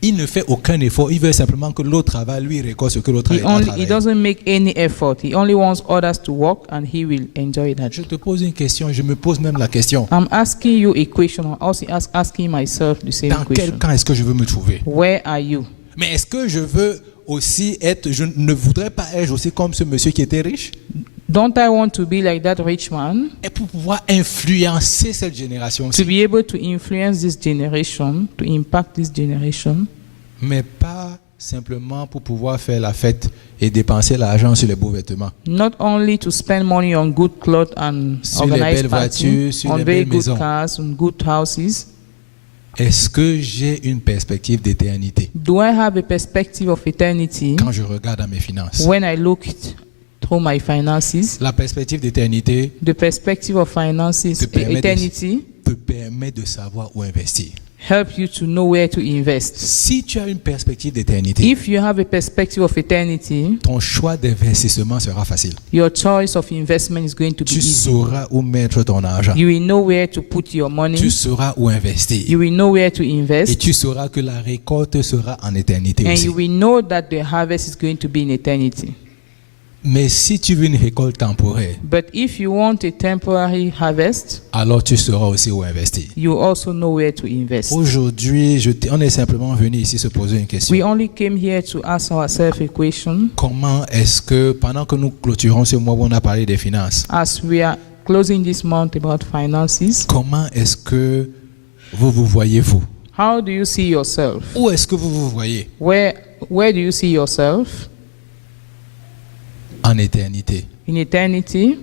Il ne fait aucun effort, il veut simplement que l'autre travaille, lui récolte ce que l'autre a He travaillé. doesn't make any effort. He only wants others to work and he will enjoy that. Je te pose une question, je me pose même la question. I'm asking you a question. I'm also asking myself the same Dans quel question. camp est-ce que je veux me trouver? Where are you? Mais est-ce que je veux aussi être, je ne voudrais pas être aussi comme ce monsieur qui était riche? Don't I want to be like that rich man? Et pour pouvoir influencer cette génération To aussi. be able to influence this generation, to impact this generation, Mais pas simplement pour pouvoir faire la fête et dépenser l'argent sur les beaux vêtements, Not only to spend money on good clothes and sur les organized belles parties, voitures, sur on les very belles good maisons. cars, on good houses. Est-ce que j'ai une perspective d'éternité Do I have a perspective of eternity quand je regarde à mes finances? when I look through my finances? La perspective d'éternité The perspective of finances, Te permet de- eternity, te permet de savoir où investir. help you to know where to invest. Si tu as une perspective d'éternité, If you have a perspective of eternity, ton choix d'investissement sera facile. your choice of investment is going to be Tu easy. sauras où mettre ton argent. You will know where to put your Tu money. sauras où investir. You will know where to Et invest. tu sauras que la récolte sera en éternité And aussi. you will know that the harvest is going to be in eternity. Mais si tu veux une récolte temporaire, But if you want a temporary harvest, alors tu sauras aussi où investir. you also know where to invest. Aujourd'hui, on est simplement venu ici se poser une We question. only came here to ask ourselves a question. Comment est-ce que, pendant que nous clôturons ce mois où on a parlé des finances, As we are closing this month about finances, comment est-ce que vous vous voyez vous? how do you see yourself? Où est-ce que vous vous voyez Where do you see yourself en éternité? in eternity?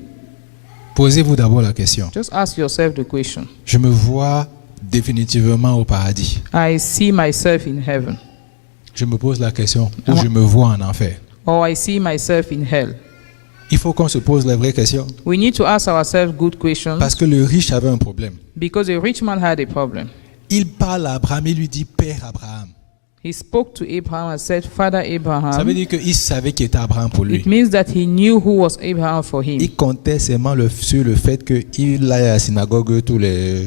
Posez-vous d'abord la question. Just ask yourself the question. Je me vois définitivement au paradis. I see myself in heaven, Je me pose la question où je me vois en enfer. or I see myself in hell. Il faut qu'on se pose la vraie question. We need to ask ourselves good questions Parce que le riche avait un problème. because a rich man had a problem. Il parle à Abraham, il lui dit Père Abraham. He spoke to Abraham and said, Father Ça veut Abraham. dire qu'il savait qui était Abraham pour lui. It means that he knew who was Abraham for him. Il comptait seulement sur le fait qu'il aille à la synagogue tous les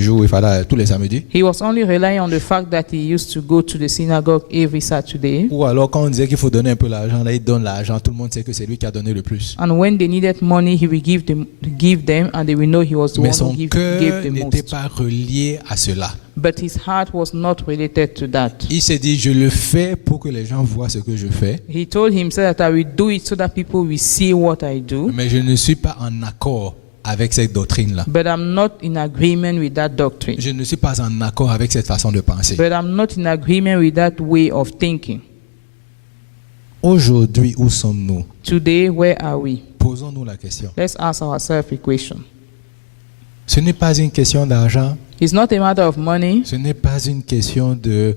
jours, tous les samedis. He was only relying on the fact that he used to go to the synagogue every Saturday. Ou alors quand on disait qu'il faut donner un peu l'argent, là il donne l'argent. Tout le monde sait que c'est lui qui a donné le plus. And when they needed money, he will give them and they will know he was the Mais one son who gave cœur the n'était most. pas relié à cela. But his heart was not related to that. Il s'est dit, je le fais pour que les gens voient ce que je fais, He told himself that I will do it so that people will see what I do. mais je ne suis pas en accord avec cette doctrine-là. But I'm not in agreement with that doctrine. Je ne suis pas en accord avec cette façon de penser. But I'm not in agreement with that way of thinking. Aujourd'hui, où sommes-nous? Today, where are we? Posons-nous la question. Let's ask ourselves a question. Ce n'est pas une question d'argent, It's not a matter of money. ce n'est pas une question des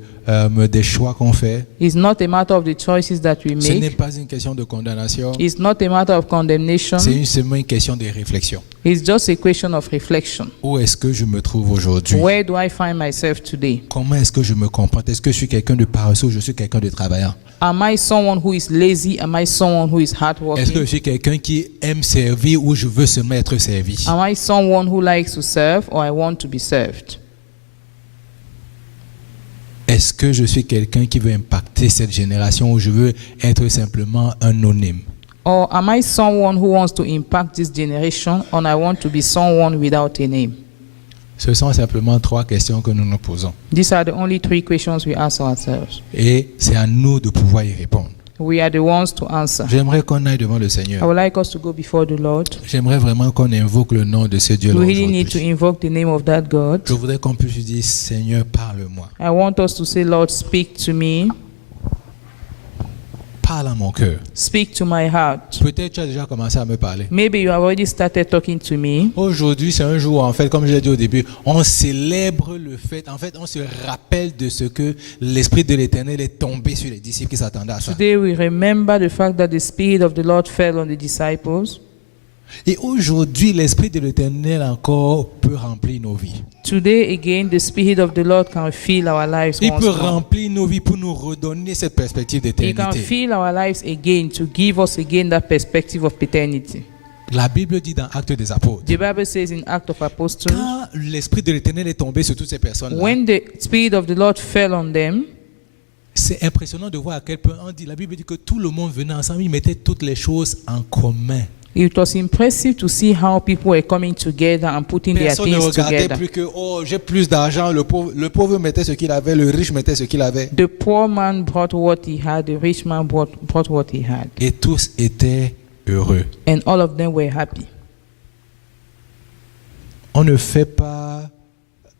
choix qu'on fait, It's not a matter of the choices that we ce n'est make. pas une question de condamnation, It's not a matter of condemnation. c'est seulement une question de réflexion. It's just a question of reflection. Où est-ce que je me trouve aujourd'hui? Where do I find myself today? Comment est-ce que je me comporte? Est-ce que je suis quelqu'un de paresseux ou je suis quelqu'un de travaillant? Am I someone who is lazy? Am I someone who is Est-ce que je hardworking? suis quelqu'un qui aime servir ou je veux seulement être servi? Am I someone who likes to serve or I want to be served? Est-ce que je suis quelqu'un qui veut impacter cette génération ou je veux être simplement un anonyme? Or am I someone who wants to impact this generation or I want to be someone without a name? Ce sont simplement trois questions que nous nous posons. These are the only three questions we ask ourselves. Et c'est à nous de pouvoir y répondre. We are the ones to answer. J'aimerais qu'on aille devant le I Seigneur. would like us to go before the Lord. J'aimerais vraiment qu'on invoque le nom de ce Dieu-là We really need to aujourd'hui. invoke the name of that God. Je voudrais qu'on puisse lui dire, Seigneur, parle-moi. I want us to say, Lord, speak to me. Parle à mon cœur. Speak to my heart. Peut-être tu as déjà commencé à me parler. Maybe you have already started talking to me. Aujourd'hui, c'est un jour, en fait, comme je l'ai dit au début, on célèbre le fait, en fait, on se rappelle de ce que l'Esprit de l'Éternel est tombé sur les disciples qui s'attendaient à ça. Today we remember the fact that the Spirit of the Lord fell on the disciples. Et aujourd'hui, l'Esprit de l'Éternel encore peut remplir nos vies. Today again, the Spirit of the Lord can fill our lives Il once peut more. remplir nos vies pour nous redonner cette perspective He can d'éternité. fill our lives again to give us again that perspective of paternity. La Bible dit dans Actes des Apôtres, The Bible says in Acts of Apostles, quand l'Esprit de l'Éternel est tombé sur toutes ces personnes-là, when the Spirit of the Lord fell on them, c'est impressionnant de voir à quel point la Bible dit que tout le monde venait ensemble, ils mettaient toutes les choses en commun. it was impressive to see how people were coming together and putting their Personne ne things regardait together. plus que, oh, j'ai plus d'argent, le pauvre mettait ce qu'il avait, le riche mettait ce qu'il avait. The poor man brought what he had, the rich man brought what he had. Et tous étaient heureux. And all of them were happy. On ne fait pas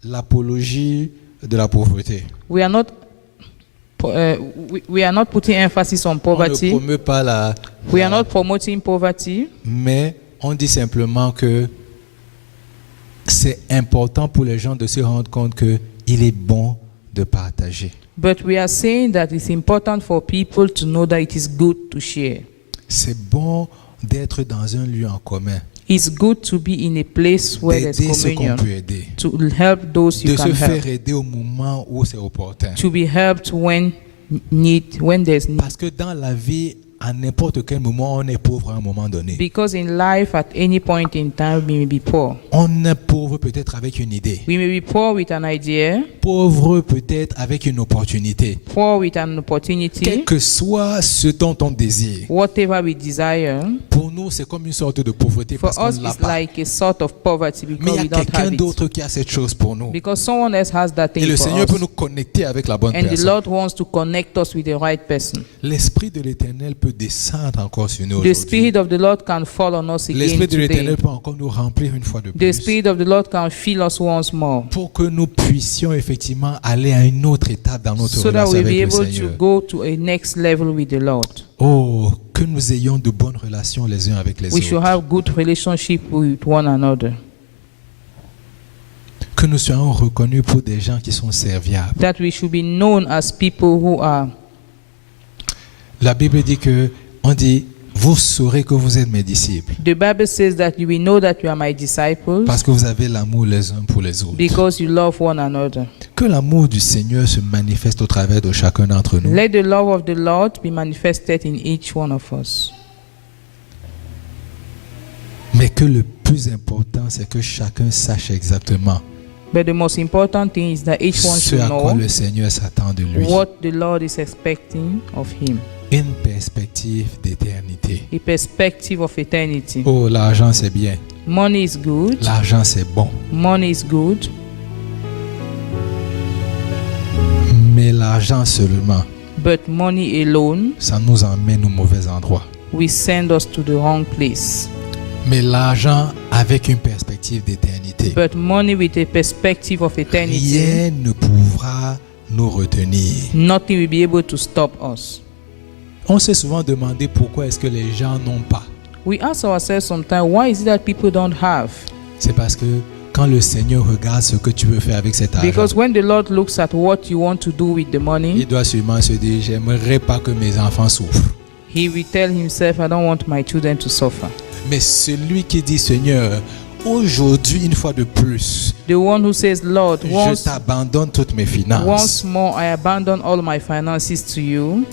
l'apologie de la pauvreté. We are not We are not putting emphasis on On ne poverty. promeut pas We are not promoting poverty, mais on dit simplement que c'est important pour les gens de se rendre compte qu'il est bon de partager. but we are saying that it's important for people to know that it is good to share. C'est bon d'être dans un lieu en commun, It's good to be in a place where there's d'aider ceux qu'on communion, peut aider, to help those you de se can help, faire aider au moment où c'est opportun. to be helped when there's need. Parce que dans la vie, à n'importe quel moment, on est pauvre à un moment donné. Because in life, at any point in time, we may be poor. On est pauvre peut-être avec une idée, We may be poor with an idea, pauvre peut-être avec une opportunité. poor with an opportunity, Quel que soit ce dont on désire, whatever we desire. pour nous, c'est comme une sorte de pauvreté For parce qu'on us, ne l'a it's pas. like a sort of poverty Mais il because y a we don't quelqu'un have it. d'autre qui a cette chose pour nous. Because someone else has that Et thing le for Seigneur us. peut nous connecter avec la bonne And the personne. Lord wants to connect us with the right person. L'Esprit de l'Éternel peut descendre encore sur nous The aujourd'hui. Spirit of the Lord can fall on us again L'Esprit de today. l'Éternel peut encore nous remplir une fois de The plus. Spirit of the Lord can fill us once more, Pour que nous puissions effectivement aller à une autre étape dans notre so that relation we'll be avec le able to Seigneur. go to a next level with the Lord. Oh, que nous ayons de bonnes relations les uns avec les We should autres. have good relationship with one another. Que nous soyons reconnus pour des gens qui sont serviables. That we should be known as people who are. La Bible dit que, on dit, vous saurez que vous êtes mes disciples The Bible says that you will know that you are my disciples parce que vous avez l'amour les uns pour les autres. because you love one another. Que l'amour du Seigneur se manifeste au travers de chacun d'entre nous. Let the love of the Lord be manifested in each one of us. Mais que le plus important, c'est que chacun sache exactement But the most important thing is that each one ce should à quoi know le Seigneur s'attend de lui. what the Lord is expecting of him. Une perspective d'éternité. A perspective of eternity. Oh, l'argent c'est bien. Money is good. L'argent c'est bon. Money is good. Mais l'argent seulement, But money alone ça nous emmène au mauvais endroit. will send us to the wrong place. Mais l'argent avec une perspective d'éternité, But money with a perspective of eternity, rien ne pourra nous retenir. nothing will be able to stop us. On s'est souvent demandé pourquoi est-ce que les gens n'ont pas. We ask ourselves sometimes, why is it that people don't have? C'est parce que quand le Seigneur regarde ce que tu veux faire avec cet argent, Because when the Lord looks at what you want to do with the money, il doit sûrement se dire, j'aimerais pas que mes enfants souffrent. he will tell himself, I don't want my children to suffer. Mais celui qui dit, Seigneur, aujourd'hui, une fois de plus, The one who says, Lord, je once t'abandonne toutes mes finances. Once more, I abandon all my finances to you.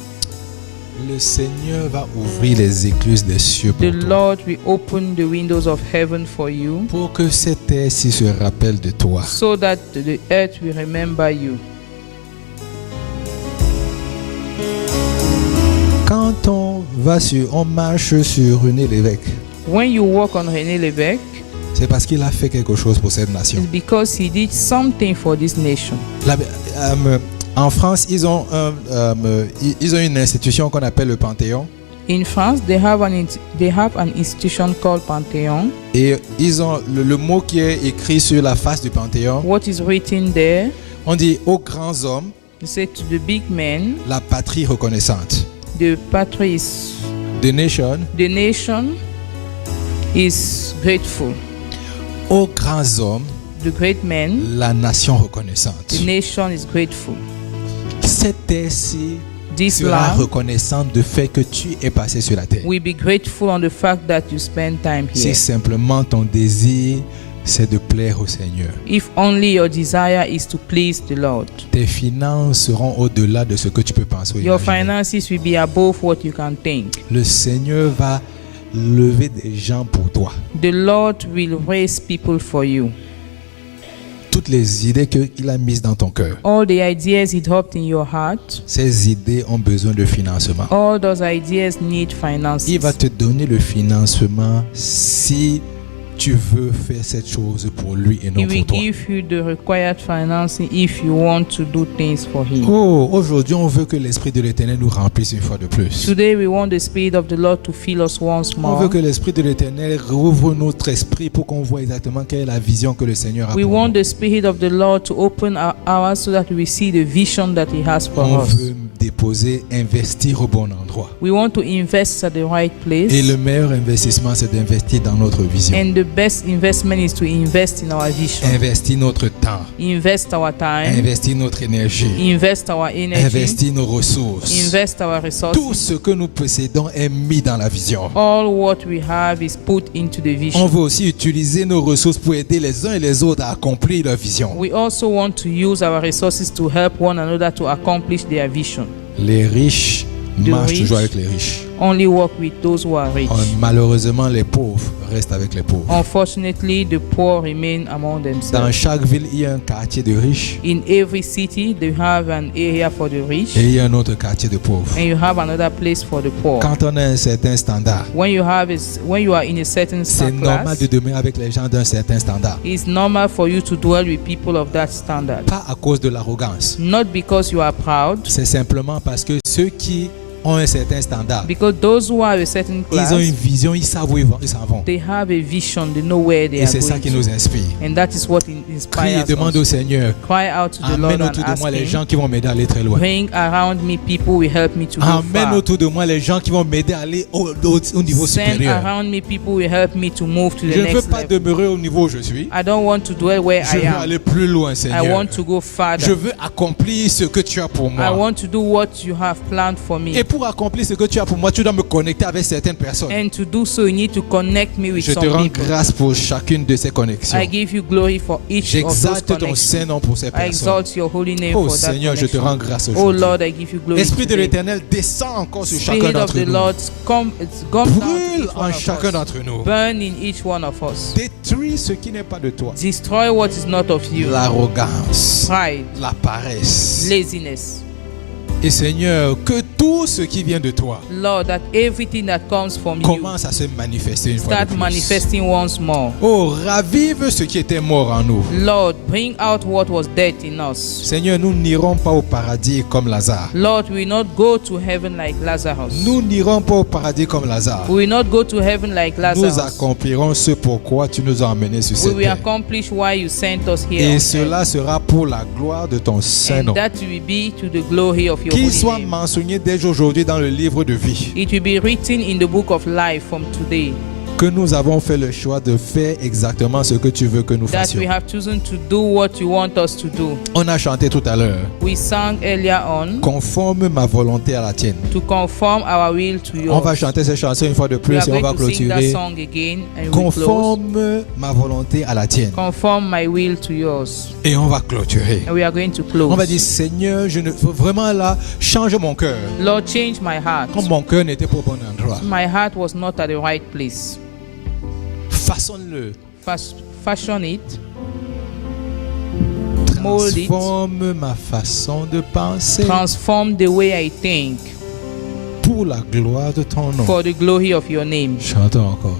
Le Seigneur va ouvrir les écluses des cieux The pour toi. Lord will open the windows of heaven for you Pour que cette terre-ci se rappelle de toi. so that the earth will remember you. Quand on marche sur René Lévesque, When you walk on René Lévesque, c'est parce qu'il a fait quelque chose pour cette nation. it's because he did something for this nation. En France, ils ont une institution qu'on appelle le Panthéon. In France, they have an institution called Pantheon. Et ils ont le mot qui est écrit sur la face du Panthéon. What is written there? On dit aux grands hommes, They say to the big men, la patrie reconnaissante. the patrie is, The nation, the nation is grateful. aux grands hommes, The great men, la nation reconnaissante. the nation is grateful. Cette terre-ci This sera land reconnaissante du fait que tu es passé sur la terre. will be grateful on the fact that you spend time Si here. simplement ton désir, c'est de plaire au Seigneur. If only your desire is to please the Lord. Tes finances seront au-delà de ce que tu peux penser ou Your imaginer. finances will be above what you can think. Le Seigneur va lever des gens pour toi. The Lord will raise people for you. Toutes les idées qu'il a mises dans ton cœur, All the ideas He dropped in your heart, ces idées ont besoin de financement. all those ideas need finances. Il va te donner le financement si tu veux faire cette chose pour lui et He non will pour toi. give you the required financing if you want to do things for Him. Oh, aujourd'hui, on veut que l'Esprit de l'Éternel nous remplisse une fois de plus. Today we want the Spirit of the Lord to fill us once On more. veut que l'Esprit de l'Éternel rouvre notre esprit pour qu'on voit exactement quelle est la vision que le Seigneur a We pour want nous. the Spirit of the Lord to open our eyes so that we see the vision that He has for On us. veut déposer, investir au bon endroit. We want to invest at the right place. Et le meilleur investissement, c'est d'investir dans notre vision. And the best investment is to invest in our vision. Investir notre temps, Invest our time. investir notre énergie, Invest our energy. investir nos ressources. Invest our Tout resources. ce que nous possédons est mis dans la vision. All what we have is put into the On vision. veut aussi utiliser nos ressources pour aider les uns et les autres à accomplir leur vision. We also want to use our resources to help one another to accomplish their vision. Les riches marchent riches. toujours avec les riches. Only work with those who are rich. Malheureusement, les pauvres restent avec les pauvres. Unfortunately, the poor remain among Dans themselves. chaque ville, il y a un quartier de riches In every city, they have an area for the rich, et il y a un autre quartier de pauvres. and you have another place for the poor. Quand on a un certain standard, When you are in a certain c'est normal class, de demeurer avec les gens d'un certain standard. it's normal for you to dwell with people of that standard. Pas à cause de l'arrogance. Not because you are proud, C'est simplement parce que ceux qui ont un certain standard, because those who are a certain ils ont class, une vision, ils savent où ils s'en vont. they have a vision, they know where they Et are c'est ça going qui to. nous inspire. And that is what Crie et inspires demande au us. Seigneur, Cry out to the Lord amène and autour de ask moi les Him, gens qui vont m'aider à aller très loin. bring around me people will help me to go Amène far. autour de moi les gens qui vont m'aider à aller au niveau Send supérieur. around me people will help me to move to the Je ne veux next pas level. demeurer au niveau où je suis. I don't want to dwell where Je I veux am. aller plus loin, I Seigneur. want to go farther. Je veux accomplir ce que tu as pour I moi. want to do what you have planned for me. Et pour accomplir ce que tu as pour moi, tu dois me connecter avec certaines personnes. And to do so, you need to connect me with Je te some rends people. grâce pour chacune de ces connexions. I give you glory for each of those J'exalte ton connections. Saint-Nom pour ces I personnes. exalt your holy name Oh for that Seigneur, je te connection. rends grâce Oh aujourd'hui. Lord, I give you glory L'Esprit de today. l'Éternel descend encore sur chacun Spirit of d'entre the nous. Lord, come down to Brûle each one en of chacun us. d'entre nous. Burn in each one of us. Détruis ce qui n'est pas de toi. Destroy what is not of you. L'arrogance, Pride, la paresse. laziness. Et Seigneur, que tout ce qui vient de toi Lord, that everything that comes from you commence à se manifester une fois de start plus. manifesting once more. Oh, ravive ce qui était mort en nous. Lord, bring out what was dead in us. Seigneur, nous n'irons pas au paradis comme Lazare. Lord, we will not go to heaven like Lazarus. Nous n'irons pas au paradis comme Lazare. We will not go to heaven like Nous Lazarus. accomplirons ce pourquoi tu nous as emmenés sur We cette will terre. accomplish why you sent us here. Et on cela earth. sera pour la gloire de ton And Saint-Nom. that will be to the glory of your Qu'il holy soit name. mentionné dès aujourd'hui dans le livre de vie It will be written in the book of life from today que nous avons fait le choix de faire exactement ce que tu veux que nous that fassions. we have chosen to do what you want us to do. On a chanté tout à l'heure, We sang earlier on conforme ma volonté à la tienne. to conform our will to On yours. va chanter cette chanson une fois de We plus are et on va going to sing that clôturer. song again and we close. Conforme ma volonté à la tienne. Conform my will to yours. Et on va clôturer. And we are going to On va close. dire, Seigneur, je ne vraiment là, change mon cœur. Lord, change my heart. Quand mon cœur n'était pas au bon endroit, My heart was not at the right place. façonne-le. Fashion it. Mold it. Transforme ma façon de penser Transform the way I think pour la gloire de ton nom. for the glory of your name. Chantons encore.